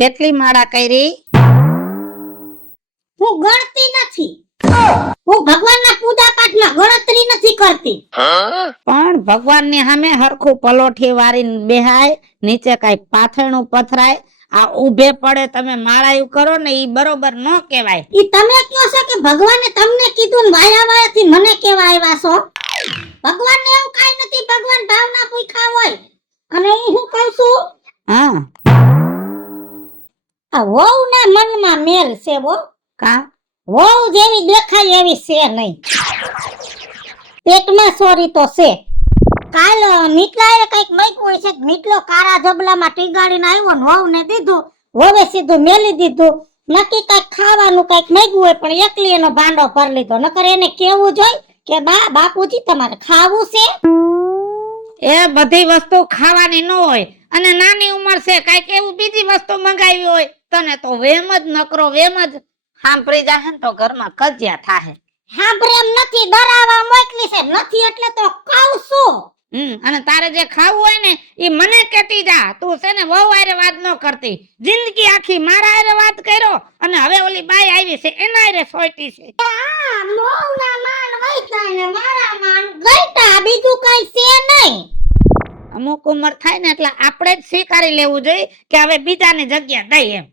કેટલી માળા કરી? હું ગણતી નથી. હું ભગવાનના પૂજા પાઠમાં ગણતરી નથી કરતી. પણ ભગવાનની સામે હરખું પલોઠી વારીને બેહાય, નીચે કઈ પાથરણું પથરાય, આ ઊભે પડે તમે માળાયું કરો ને ઈ બરોબર ન કહેવાય. ઈ તમે કહો છો કે ભગવાને તમને કીધું ને વાયાવાયાથી મને કેવા આવ્યા છો? ભગવાનને એવું કાઈ નથી, ભગવાન ભાવના પૂછા હોય. અને હું કહું છું, હા આ વહુના મનમાં મેલ છે હો. કા વહુ જેવી દેખાય એવી છે નહીં. પેટમાં સોરી તો છે. કાલ નીકળાએ કઈક મૂક્યું હશે, નીકળો કાળા જબલામાં ટીગાડીને આવ્યો ને વહુને દીધું, વહુએ સીધું મેલી દીધું. નક્કી કઈક ખાવાનું કઈક મૂક્યું હોય પણ એકલી એનો ભાંડો ભરી લીધો. નકર એને કેવું જોઈ કે બા બાપુજી તમારે ખાવું છે? એ બધી વસ્તુ ખાવાની ન હોય, અને નાની ઉંમર છે કઈક એવું બીજી વસ્તુ મંગાવી હોય, તને તો વેમ જ નકરો વેમ જ. સાંભળી જાહે ને તો ઘરમાં કજિયા થાહે. સાંભળે એમ નથી, ડરાવા મોકલી છે. નથી એટલે તો કહું છું. અને તારે જે ખાવું હોય ને એ મને કેતી જા. તું છે ને વહુ હારે વાત ન કરતી. જિંદગી આખી મારા હારે વાત કર્યો અને હવે ઓલી બાઈ આવી છે એના હારે સોઈટી છે. આ મોના માન વૈતા ને મારા માન ગઈતા, બીજું કઈ છે નહીં. અમુક ઉંમર થાય ને એટલે આપણે જ સ્વીકારી લેવું જોઈએ કે હવે બીજાને જગ્યા દઈ એમ.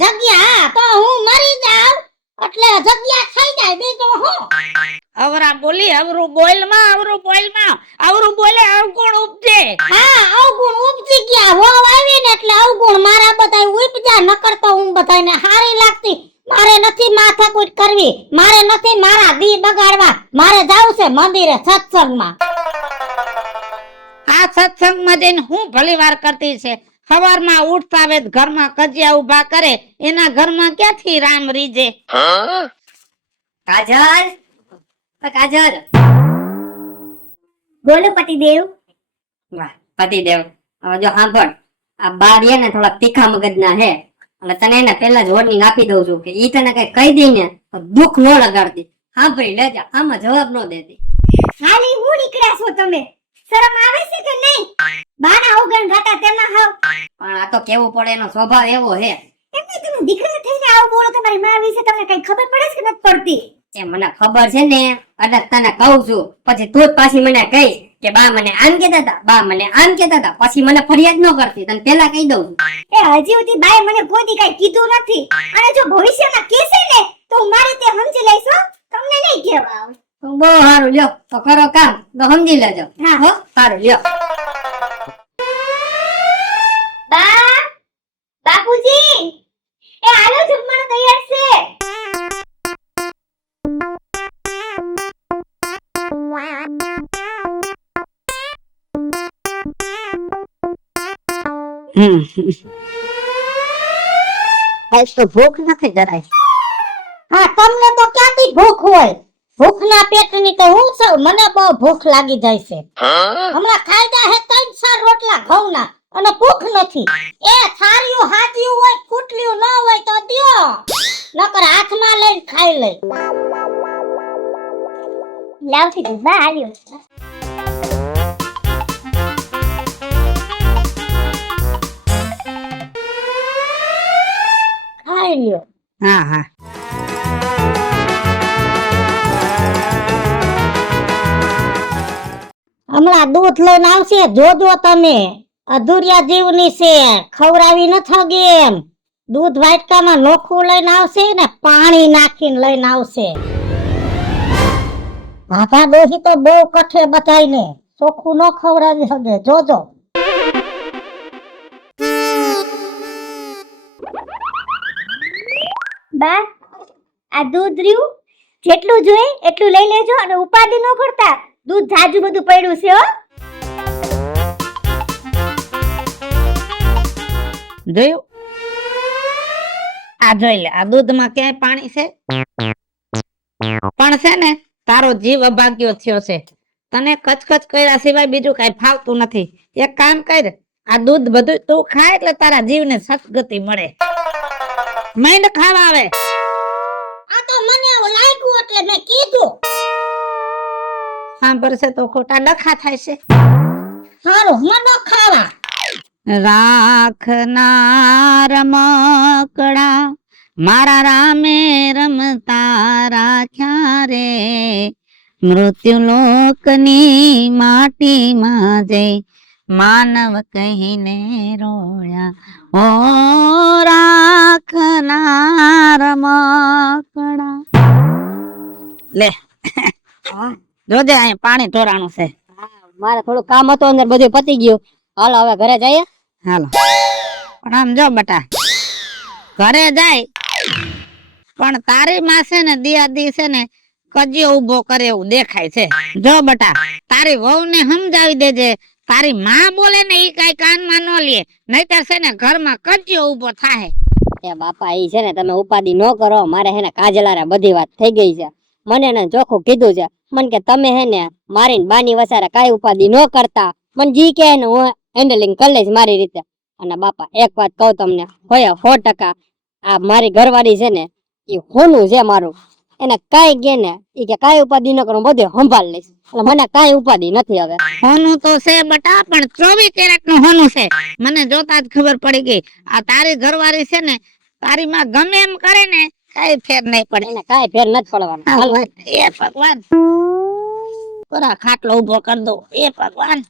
જગ્યા તો હું મરી જાવ એટલે જગ્યા થઈ જાય, બીજું હું. અવરા બોલી અવરું બોલમાં, અવરું બોલમાં, અવરું બોલે અવગુણ ઉપજે. હા, અવગુણ ઉપજી ગયા. વહુ આવી ને એટલે અવગુણ મારા બધાય ઉપજા. નકર તો હું બધાયને હારી લાગતી. મારે નથી માથાકૂટ કરવી, મારે નથી મારા દી બગાડવા. મારે જાવું છે મંદિરે સત્સંગમાં. આ સત્સંગમાં જઈને હું ભલી વાર કરતી છે. સવારમાં ઉઠતા વેત ઘરમાં કજિયા ઉભા કરે, એના ઘરમાં ક્યાંથી રામ રીજે. કાજલ, કાજલ. બોલો પતિદેવ. વાહ પતિદેવ, હવે જો સાંભળ, આ બાર ને થોડા તીખા મગજના હે, એટલે તને એને પહેલા જ વોર્નિંગ આપી દઉં છું કે ઈ તને કઈ કહી દઈ ને તો દુઃખ ન લગાડતી. સાંભળી લેજા, આમાં જવાબ ન દેતી. ખાલી હું નીકળ્યા છો તમે? શરમ આવે છે કે નહીં? બાના ઓગણ ગાતા તેમાં હાવ. પણ આ તો કેવું પડે, એનો સ્વભાવ એવો હે. એમને તમે દીકરા થઈને આવું બોલો, તમારી માં વિશે તમને કઈ ખબર પડે છે કે નથી પડતી? એ મને ખબર છે ને, એટલે તને કહું છું. પછી તું જ પાછી મને કહીશ કે બા મને આમ કહેતા હતા, બા મને આમ કહેતા હતા. પછી મને ફરિયાદ ન કરતી, તને પહેલા કહી દઉં છું. એ હજી સુધી બાએ મને કોઈ દી કઈ કીધું નથી. અને જો ભવિષ્યમાં કહેશે ને તો હું મારી રીતે સમજી લઈશ હો. તમને નહીં કહેવા આવે. તો બહુ સારું, લ્યો તો કરો કામ, તો સમજી લેજો. હા. હો સારું, લ્યો. બા, બાપુજી, એ હાલો જમવાનું તૈયાર છે. આજ તો ભૂખ નથી જરાય. હા, તમને તો ક્યાંથી ભૂખ હોય? ભૂખના પેટની તો હું છું. મને બહુ ભૂખ લાગી જાય છે. હમણાં ખાઈ હે 3-4 રોટલા ઘઉંના અને ભૂખ નથી. એ થાળીયું હાથિયું હોય, કુટલીયું ન હોય તો દ્યો, નકર હાથમાં લઈને ખાઈ લઈ. લાવતી તું બા આવ્યો. ખાઈ લ્યો. હા હા. હમણાં દૂધ લઈને આવશે, જોજો તમે. અધૂરિયા જીવની છે, ખવડાવી ન થગે એમ. દૂધ વાટકામાં નોખું લઈને આવશે ને પાણી નાખીને લઈને આવશે. ભાભા ડોહી તો બહુ કઠે બધાયને, ચોખ્ખું ન ખવડાવી શકે, જોજો. બા, આ દૂધ રહ્યું, જેટલું જોઈએ એટલું લઈ લેજો અને ઉપાધિ ન કરતા. દૂધ જાજુ બધું પડ્યું છે હો. જોયું? આ જોઈ લે, આ દૂધમાં ક્યાંય પાણી છે? પણ છે ને, તારો જીવ અભાગ્યો થયો છે. તને કચકચ કર્યા સિવાય બીજું કઈ ફાવતું નથી. એક કામ કર, આ દૂધ બધું તું ખાય એટલે તારા જીવને સદગતિ મળે. માંડ ખાવા આવે. આ તો મને એવું લાગ્યું એટલે મેં કીધું. સાંભળશે તો ખોટા ડખા થાય છે. હારું, મને ખાવા. રાખનાર રમકડા મારા રામે રમતા રાખ્યા રે મૃત્યુલોકની માટીમાં જઈ માનવ કહીને રોયા ઓ રાખનાર રમકડા. લે જોજે અહીં પાણી ઢોરાણું છે. મારે થોડું કામ હતું અંદર, બધું પતી ગયું. હાલો હવે ઘરે જઈએ. હાલો પણ આમ જો બટા, ઘરે જાય પણ તારી માં છે ને દિયાદી છે ને કજિયો ઉભો કરે એવું દેખાય છે. જો બટા, તારી વહુ ને સમજાવી દેજે, તારી માં બોલે ને ઈ કઈ કાનમાં ન લે, નહીતર છે ને ઘરમાં કજિયો ઉભો થાય. એ બાપા ઈ છે ને તમે ઉપાધિ ન કરો. મારે હે ને કાજલારે બધી વાત થઈ ગઈ છે. મને એને ચોખ્ખું કીધું છે. મને કે તમે હે ને મારીને બાની વસારે કાઈ ઉપાધિ ન કરતા. મને જી કે ને હું હેન્ડલિંગ કરી લઈશ મારી રીતે. અને બાપા એક વાત કહું તમને, હોય 100% આ મારી ઘરવાળી છે ને ઈ હોનું છે મારું. એને કાઈ કે ને ઈ કે કાઈ ઉપાધિ ન કરો, બધું સંભાળ લઈશ. એટલે મને કાઈ ઉપાધિ નથી હવે. હોનું તો છે બટા, પણ 24 કેરેટ નું હોનું છે. મને જોતા જ ખબર પડી ગઈ આ તારી ઘરવાળી છે ને તારી માં ગમે એમ કરે ને કઈ ફેર નહીં પડે. એને કાઈ ફેર નથી પડવાનો. હાલો. એ ભગવાન, પૂરા ખાટલો ઉભો કરી દો. એ ભગવાન,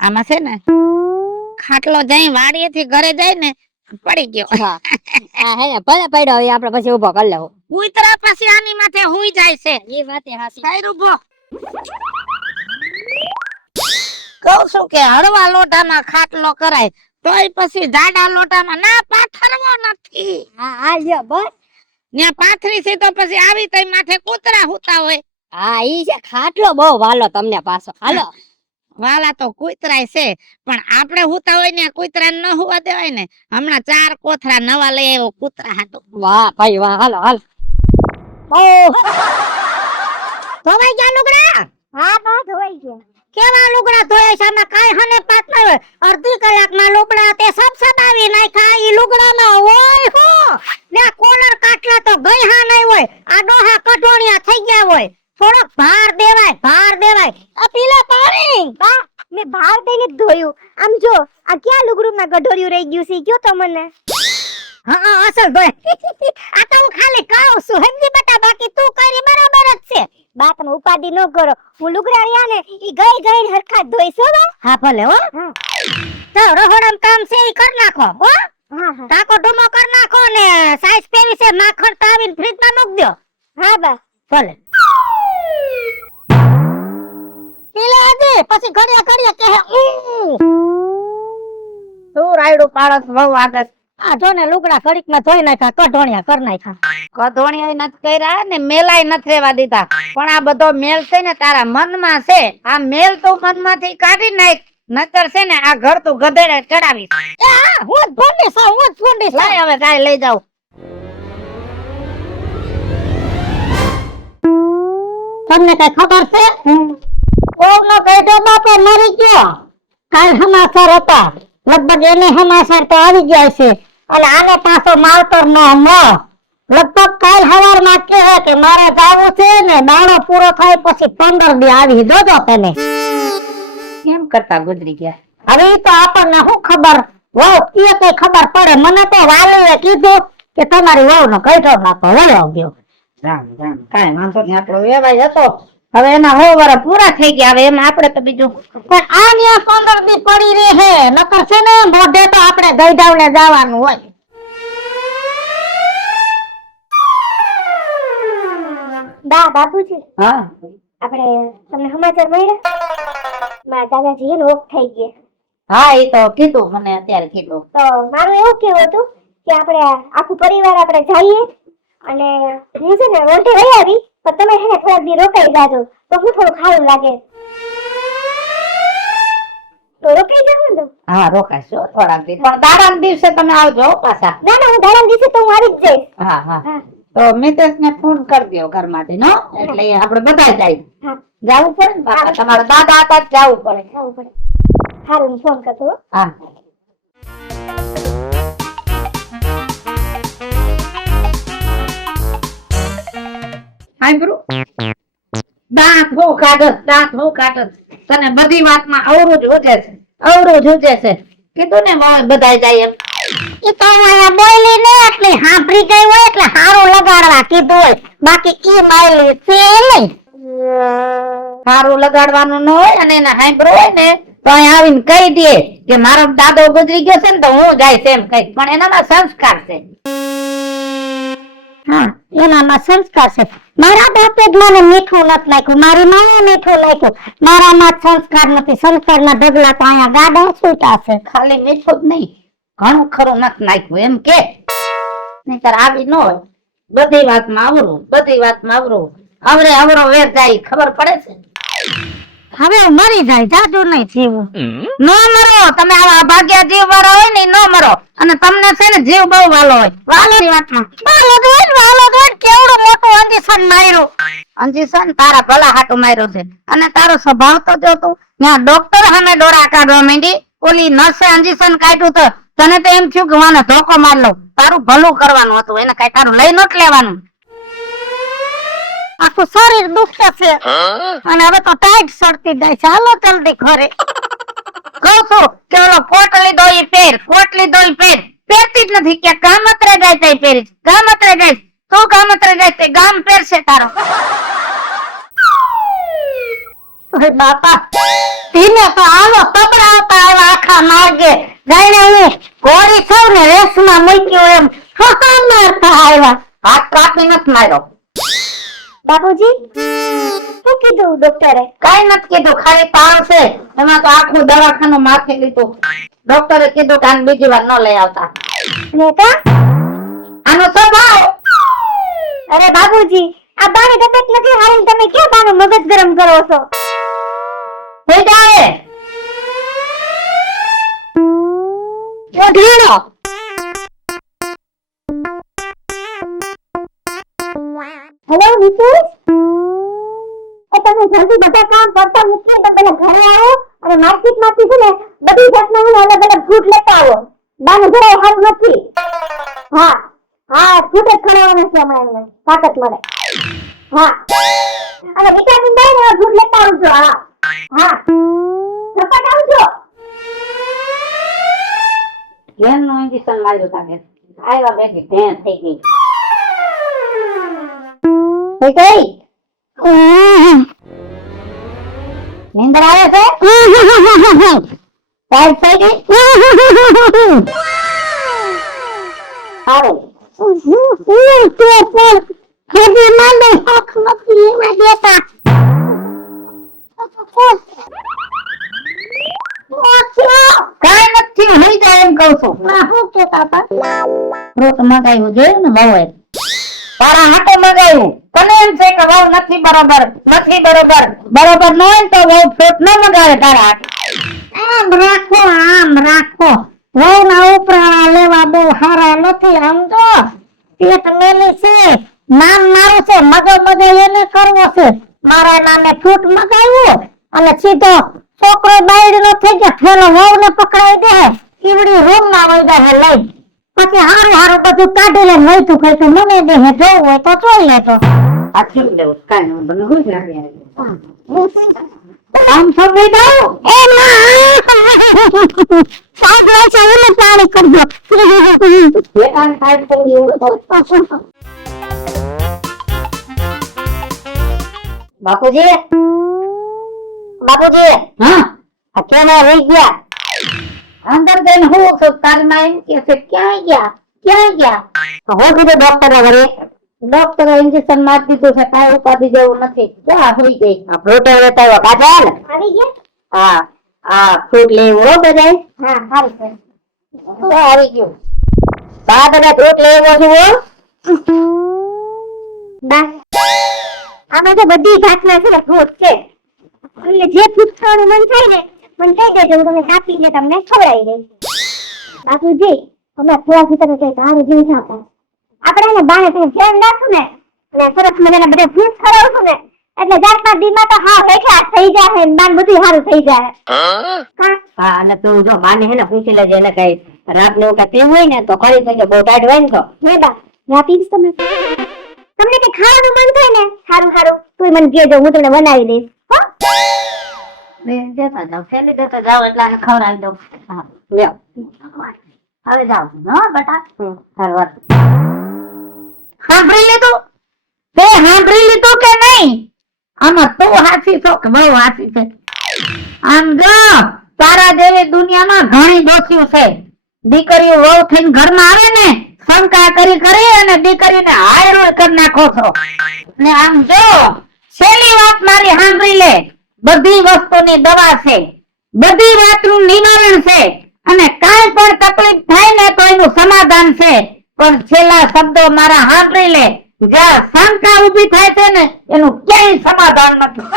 આમાં છે ને ખાટલો જઈ વાડીએ થી ઘરે જાય ને પડી ગયો. હા આ હે ને ભલે પડ્યો હોય આપણે પછી ઉભો કરી લેવો. કૂતરા પછી આની માથે હુઈ જાય છે. એ વાતે હાસી. કઈ ઉભો કહું છું કે હળવા લોટામાં ખાટલો કરાય તોય પછી જાડા લોટામાં ના પાથરવો નથી. હા હા લ્યો બસ. ને પાથરી છે તો પછી આવી તઈ માથે કૂતરા હુતા હોય. હા ઈ છે ખાટલો બહુ વાલો તમને પાછો. હાલો. વાલા તો કૂતરાય છે પણ આપણે હુતા હોય ને કૂતરા ન હુવા દેવાય ને. હમણાં 4 કોથળા નવા લઈ આવ્યો કૂતરા હાટુ. વાહ ભાઈ વાહ. હાલો હાલ. ધોવાઈ ગયા લુગડા? હા બા ધોવાઈ ગયા. કેવા લુગડા ધોયા છે? આમાં કાઈ હને પાત ન હોય. અડધી કલાકમાં લુગડા તે સબસબાવી નાખ્યા. ઈ લુગડામાં હોય હો ને કોલર કાટલા તો ગઈ નહીં હોય. આ ડોહા કઢોણિયા થઈ ગયા હોય. થોડોક ભાર દેવાય, ભાર દેવાય. આ પીલા પાણી બા મેં ભાર દઈને ધોયું. આમ જો આ ક્યાં લુગડુંમાં ગઢોરિયું રહી ગયું છે કયો તો મને. હા અસલ ભાઈ આ તો હું ખાલી કહું છું સમજી બટા, બાકી તું કરી બરાબર જ છે. બા તમે ઉપાધિ ન કરો, હું લુગડા રહ્યા ને ઈ ગઈ ગઈ હરખા ધોઈશ હો બા. હા ભલે હો. તો રહોડમ કામ છે ઈ કર નાખો હો. ટાકો ઢુમો કર નાખો ને સાઈઝ પેરી છે માખણ તો આવીને ફ્રીજમાં મૂક દો. હા બા ભલે. પીલા દે પછી ઘડિયા ઘડિયા કહે તું રાયડું પાડસ બહુ આગળ. આ જો ને લુગડા ઘડીકમાં ધોઈ નાખ્યા, કઢોણિયા કર નાખ્યા. કધોણીય નથી કર્યા ને મેલાય નથી રેવા દીધા. પણ આ બધો મેલ છે ને તારા મનમાં છે. આ મેલ તું મનમાંથી કાઢી નાખ, નતર છે ને આ ઘર તું ગધેડે ચડાવીશ. એ હા હું જ ભોંડીશ, હું જ ભોંડીશ. લાય હવે ગાય લઈ જાઉં. તમને કઈ ખબર છે? કોનો બેટો બાપો મરી ગયો. કાલ સમાચાર હતા, લગભગ એને સમાચાર તો આવી ગયા છે. અને આને પાછો માવતર નો લગભગ કાલ સવારમાં કહે કે મારે જાવું છે ને દાણો પૂરો થાય પછી 15 દી આવી જોજો તને. કેમ કરતા ગુજરી ગયા? હવે ઈ તો આપણને શું ખબર, વહુ કીએ કઈ ખબર પડે. મને તો વાલીએ કીધું કે તમારી વહુ નો કઈઠો બાપો વયો ગયો. રામ રામ, કાંઈ વાંધો નહીં. આપણો વ્યવહાર હતો, હવે એના 100 વર્ષ પૂરા થઈ ગયા. હવે એમાં આપણે તો બીજું પણ આ ન્યા 15 દી પડી રહે, નકર છે ને મોઢે તો આપણે ગઈઢાવને જવાનું હોય. બા બાપુજી હા આપણે તમને સમાચાર મળ્યા? મારા દાદાજી એને ઓફ થઈ ગયા. હા એ તો કીધું મને, અત્યારે કીધું. તો મારું એવું કેવું હતું કે આપણે આખું પરિવાર આપણે જઈએ અને હું છે ને રોંઢે રહી આવી, પણ તમે છે ને થોડાક દી રોકાઈ જાજો તો હું થોડું ખાવું લાગે. તો રોકાઈ જાવ ને? હા રોકાશો થોડાક દિવસ, પણ દાડાના દિવસે તમે આવજો હો પાછા. ના ના હું દાડા દિવસે તો હું આવી જ જઈશ. હા હા, હા તો મિતેશ ને ફોન કરી દો ઘરમાંથી નો, એટલે આપણે બધા જાય. હા જાવું પડે ને પાછા, તમારા દાદા હતા જ જાવું પડે. ખાવું પડે. સારું હું ફોન કરતો હો. હા દાંત હું કાઢત તને બધી વાતમાં અવરું જ ઉજે છે કીધું ને બધાય જાય એમ. ઈ તો અહીંયા બોલી ને એટલે સાંભળી ગઈ હોય એટલે હારું લગાડવા કીધું હોય, બાકી ઈ માયલી છે નહીં. સારું લગાડવાનું ન હોય અને એને સાંભળવું હોય ને તો અહીં આવીને કહી દે કે મારો દાદો ગુજરી ગયો છે ને તો હું જાય છે એમ કઈ, પણ એનામાં સંસ્કાર છે. હા, એનામાં સંસ્કાર છે. મારા બાપે જ મને મીઠું નથી નાખ્યું, મારી માએ મીઠું નાખ્યું. મારામાં જ સંસ્કાર નથી. સંસ્કારના ઢગલા તો અહીંયા ગાડા છૂટા છે. ખાલી મીઠું જ નહીં, ઘણું ખરું નથી નાખ્યું એમ કે, નહીંતર આવી ન હોય. બધી વાતમાં આવરું અવરો વેર જાય ખબર પડે છે. હવે હું મરી જાય, જાજુ નહીં જીવું. ન મરો તમે, આવા ભાગ્યા જીવ વાળા હોય ને ઈ ન મરો, અને તમને છે ને જીવ બહુ વાલો હોય. વાલોની વાતમાં વાલો ગોડ કેવડું મોટું અંજીસન માર્યું. અંજીસન તારા ભલા હાટુ માર્યો છે, અને તારો સ્વભાવ તો જો તું ત્યાં ડોક્ટર સામે દોરા કાઢવા માંડી, ઓલી નર્સે અંજીસન કાઢ્યું તો તને તો એમ થયું કે મને ધોકો માર લઉં. તારું ભલું કરવાનું હતું, એને કઈ તારું લઈ નત લેવાનું. આખું શરીર દુખે છે અને હવે તો ટાઈટ સડતી જાય છે. હાલો જલ્દી ઘરે. કહું છું કે ઓલો કોટ લીધો ઈ પહેર, પહેરતી જ નથી કે ગામત્રે જાય તે પહેરીશ, ગામત્રે જાય તું ગામત્રે જાય તે ગામ પહેરશે તારો. ઓય બાપા, ધીમે તો આવો પકડાવતા આવ્યા આખા માર્ગે. જાણે હું ઘોડી છું ને રેસમાં મૂક્યું એમ હસા મારતા આવ્યા. હાથ કાપી નથી માર્યો, બાપુજી શું કીધું ડોક્ટરે? કઈ નથી કીધું, ખાલી તાવ છે. એમાં તો આખું દવાખાનું માથે લીધું. ડોક્ટરે કીધું કે આને બીજી વાર ન લઈ આવતા. નેતા આનો સ્વભાવ. અરે બાપુજી, આ બાની તબિયત નથી હારી, તમે ક્યાં બાનું મગજ ગરમ કરો છો? થઈ જાય ઓઢીણો હેલો નિશેષ, તમે જલ્દી બધા કામ કરતા મૂકીને તમે પેલા ઘરે આવો અને માર્કેટમાંથી છે ને બધી જાતના અલગ અલગ ફ્રૂટ લેતા આવો. બાનું જરાય હારું નથી. હા ફ્રૂટ જ ખવડાવવાના છે હમણાં એમને, તાકાત મળે. હા, અને વિટામિન D ને ફ્રૂટ લેતા આવજો. હા ઝપટ આવજો. ઘેર નો ઇન્જેક્શન માર્યું તાકે આવ્યા બેઠી ભેંસ થઈ ગઈ. થઈ ગઈ. નીંદર આવે છે? ટાઈટ થઈ ગઈ. સારું. હજી મને હક નથી એમાં દેતા. કાંઈ નથી થઈ જાય એમ કહું છું. શું કેતા હતા? ફ્રૂટ મગાવ્યું જોયું ને બહુ જ. તારા હાટે મગાવ્યું. તને એમ છે કે બહુ નથી બરોબર. બરોબર ન હોય ને તો બહુ ફ્રૂટ ન મગાવે તારા હાટે. આમ રાખો. વહુના ઉપરાણા લેવા બહુ સારા નથી. આમ તો પેટ મેલી છે, નામ મારું છે, મગજ એને કરવો છે. મારા નામે ફ્રૂટ મગાવ્યું અને સીધો છોકરો બાયડીનો થઈ ગયો, થેલો વહુને પકડાઈ દે, ઈવડી રૂમમાં વઈ જાય લઈ. પછી હારું બધું કાઢી લે, વહીતું ખાઈતું મને દે, જોવું હોય તો જોઈ લેતો. આ થયું લેવું કાંઈ ન બને હોય ને. આમ સમજી દઉં સાહેબ છે એને પાણી કરજો. બાપુજી હા, આ કેમ રહી ગયા? અંદર જઈને હું છું તારી માં એમ કે છે ક્યાં ગયા તો હું કીધું ડોક્ટરે વળી ડોક્ટરે ઇન્જેક્શન મારી દીધું છે, કાંઈ ઉપાધિ જેવું નથી. ક્યાં હોઈ ગઈ? આ ફ્રૂટ લેતા કાઢા ને. આવી ગયા? હા આ ફ્રૂટ લેવું હો બધાય. હા સારું છે. તો આવી ગયું. બા બધા ફ્રૂટ લેવો છું હો. બા આમાં તો બધી જાતના છે ફ્રૂટ છે, એટલે જે ફ્રૂટ ખાવાનું મન થાય ને મને કહી દેજો, હું તમને કાપીને તમને ખવડાવી દઈશ. બાપુજી અમે થોડા તમે કઈ સારું જીવ આપો. આપણે એને બાને તમે ધ્યાન રાખો ને અને સરસ મજાના બધા ફ્રૂટ ખવડાવશું ને એટલે 4-5 દિવસમાં તો હા બેઠા થઈ જાય ને બાન બધું સારું થઈ જાય. હા અને તું જો માને હે ને પૂછી લેજે, એને કઈ રાત ને એવું કઈ પીવું હોય ને તો ખરી થઈ બહુ ટાઈટ હોય ને તો હે બા રાપીશ તમે તમને કઈ ખાવાનું મન થાય ને સારું તો તું મને કહેજો, હું તમને બનાવી દઈશ. હો? દેતા જાવ થેલી દેતા જાવ એટલે આને ખવડાવી દઉં. હા લ્યો હવે જાવ હો બેટા. હરવાર સાંભળી લીધું તે સાંભળી લીધું કે નહીં? આમાં તું હાચી છો કે બહુ હાચી છે? આમ જો તારા જેવી દુનિયામાં ઘણી દોષીઓ છે. દીકરીઓ વહુ થઈને ઘરમાં આવે ને શંકા કરી અને દીકરીને હાયરો કરી નાખો છો. ને આમ જો છેલ્લી વાત મારી સાંભળી લે, બધી વસ્તુની દવા છે, બધી વાતનું નિવારણ છે, અને કાંઈ પણ તકલીફ થાય ને તો એનું સમાધાન છે. પણ છેલ્લા શબ્દો મારા સાંભળી લે, જ્યાં શંકા ઊભી થાય છે ને એનું ક્યાંય સમાધાન નથી.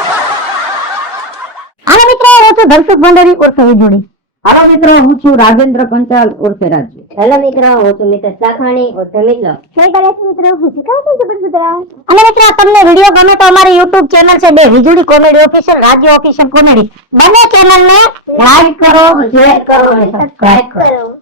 હાલો મિત્રો, હું છું ધનસુખ ભંડારી ઉર્ફે વીજળી. હાલો મિત્રો, હું છું રાજેન્દ્ર પંચાલ ઉર્ફે રાજુ. હેલો મિત્રો, હું છું મિત્ર સાખાણી ઉર્ફે મિત્રો. જય ગણેશ મિત્રો, હું છું કાંઈ જબરદસ્ત. અને મિત્રો, તમને વિડીયો ગમે તો અમારી YouTube ચેનલ છે બે, વીજળી comedy official, Raju official comedy. બંને ચેનલને લાઈક કરો, શેર કરો અને સબસ્ક્રાઇબ કરો.